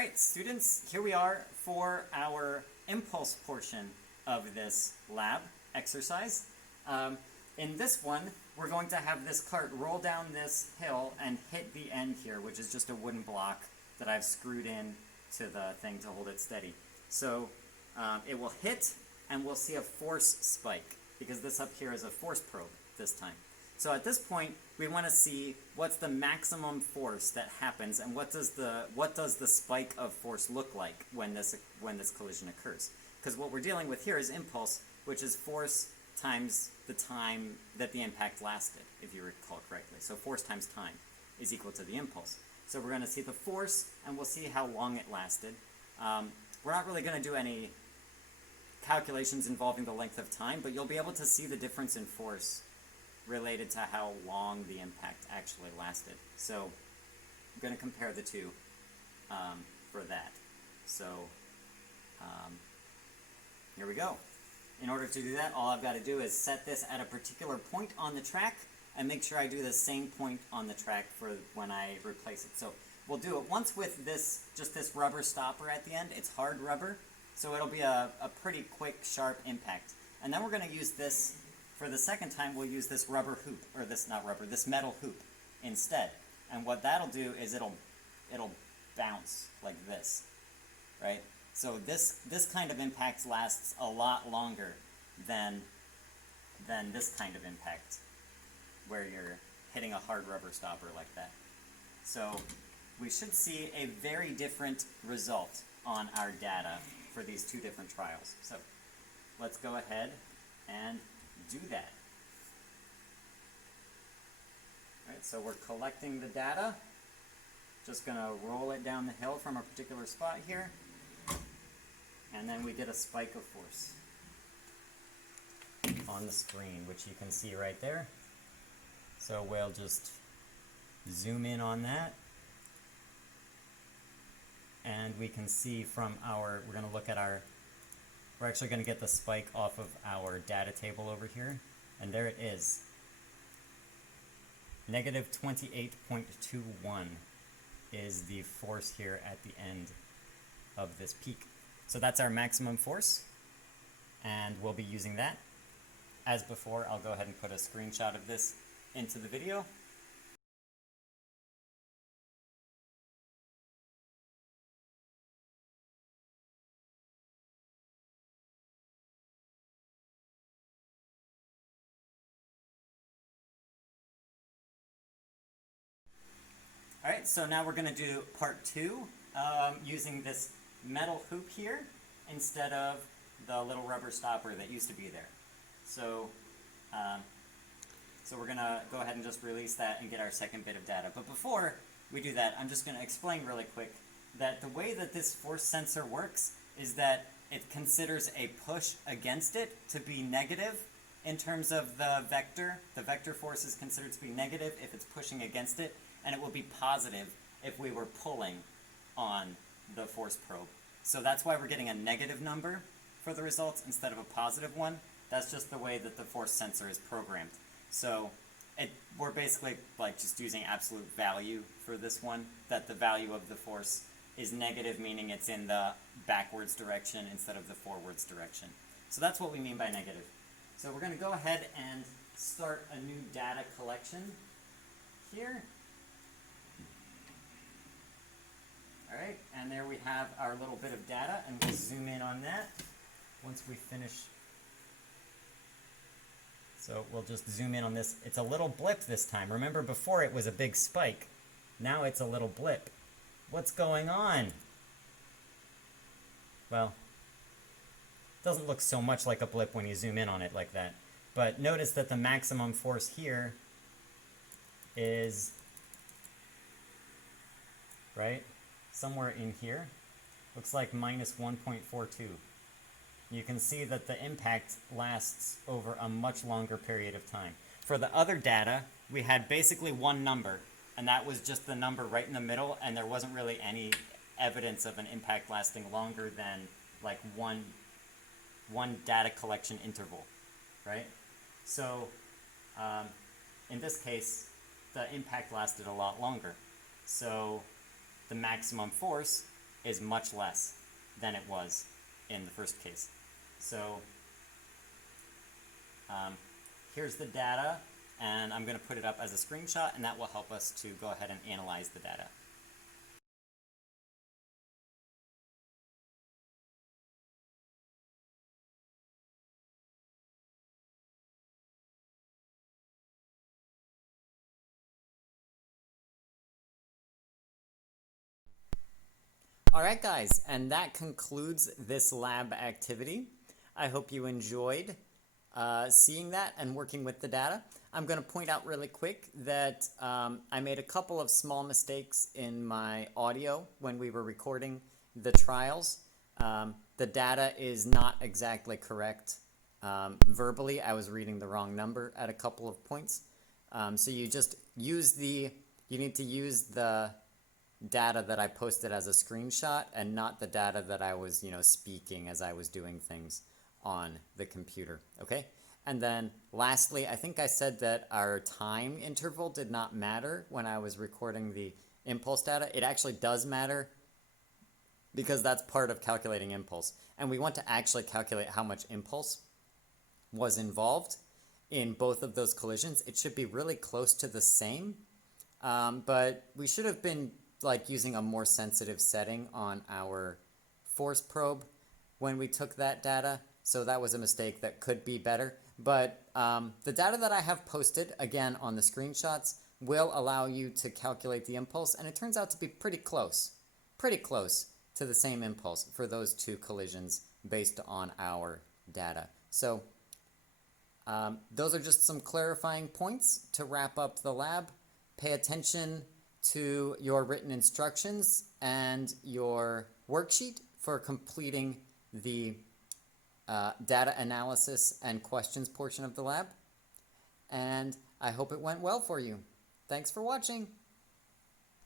Alright, students, here we are for our impulse portion of this lab exercise. In this one, we're going to have this cart roll down this hill and hit the end here, which is just a wooden block that I've screwed in to the thing to hold it steady. So it will hit, and we'll see a force spike, because this up here is a force probe this time. So at this point, we want to see what's the maximum force that happens, and what does the spike of force look like when this collision occurs? Because what we're dealing with here is impulse, which is force times the time that the impact lasted, if you recall correctly. So force times time is equal to the impulse. So we're going to see the force, and we'll see how long it lasted. We're not really going to do any calculations involving the length of time, but you'll be able to see the difference in force related to how long the impact actually lasted. So I'm going to compare the two for that. So here we go. In order to do that, all I've got to do is set this at a particular point on the track and make sure I do the same point on the track for when I replace it. So we'll do it once with this, just this rubber stopper at the end. It's hard rubber, so it'll be a pretty quick, sharp impact. And then we're going to use this. For the second time, we'll use this rubber hoop, or this metal hoop instead. And what that'll do is it'll bounce like this, right? So this kind of impact lasts a lot longer than this kind of impact, where you're hitting a hard rubber stopper like that. So we should see a very different result on our data for these two different trials. So let's go ahead and do that. Alright, so we're collecting the data. Just going to roll it down the hill from a particular spot here. And then we get a spike of force on the screen, which you can see right there. So we'll just zoom in on that. And we can see from our, we're going to look at our, we're actually going to get the spike off of our data table over here, and there it is. Negative 28.21 is the force here at the end of this peak. So that's our maximum force, and we'll be using that. As before, I'll go ahead and put a screenshot of this into the video. Alright, so now we're going to do part two, using this metal hoop here instead of the little rubber stopper that used to be there. So, so we're going to go ahead and just release that and get our second bit of data. But before we do that, I'm just going to explain really quick that the way that this force sensor works is that it considers a push against it to be negative in terms of the vector. The vector force is considered to be negative if it's pushing against it, and it will be positive if we were pulling on the force probe. So that's why we're getting a negative number for the results instead of a positive one. That's just the way that the force sensor is programmed. So we're basically like just using absolute value for this one, that the value of the force is negative, meaning it's in the backwards direction instead of the forwards direction. So that's what we mean by negative. So we're going to go ahead and start a new data collection here. Alright, and there we have our little bit of data, and we'll zoom in on that once we finish. So we'll just zoom in on this. It's a little blip this time. Remember, before it was a big spike. Now it's a little blip. What's going on? Well, it doesn't look so much like a blip when you zoom in on it like that. But notice that the maximum force here is, right, somewhere in here. Looks like minus 1.42. You can see that the impact lasts over a much longer period of time. For the other data, we had basically one number, and that was just the number right in the middle, and there wasn't really any evidence of an impact lasting longer than like one data collection interval, right? So in this case, the impact lasted a lot longer. So the maximum force is much less than it was in the first case. So here's the data, and I'm going to put it up as a screenshot, and that will help us to go ahead and analyze the data. Alright guys, and that concludes this lab activity. I hope you enjoyed seeing that and working with the data. I'm going to point out really quick that I made a couple of small mistakes in my audio when we were recording the trials. The data is not exactly correct verbally. I was reading the wrong number at a couple of points. So you just use you need to use the data that I posted as a screenshot and not the data that I was, speaking as I was doing things on the computer, okay? And then lastly, I think I said that our time interval did not matter when I was recording the impulse data. It actually does matter because that's part of calculating impulse. And we want to actually calculate how much impulse was involved in both of those collisions. It should be really close to the same, but we should have been using a more sensitive setting on our force probe when we took that data. So that was a mistake that could be better. But the data that I have posted, again, on the screenshots, will allow you to calculate the impulse. And it turns out to be pretty close to the same impulse for those two collisions based on our data. So those are just some clarifying points to wrap up the lab. Pay attention to your written instructions and your worksheet for completing the data analysis and questions portion of the lab. And I hope it went well for you. Thanks for watching.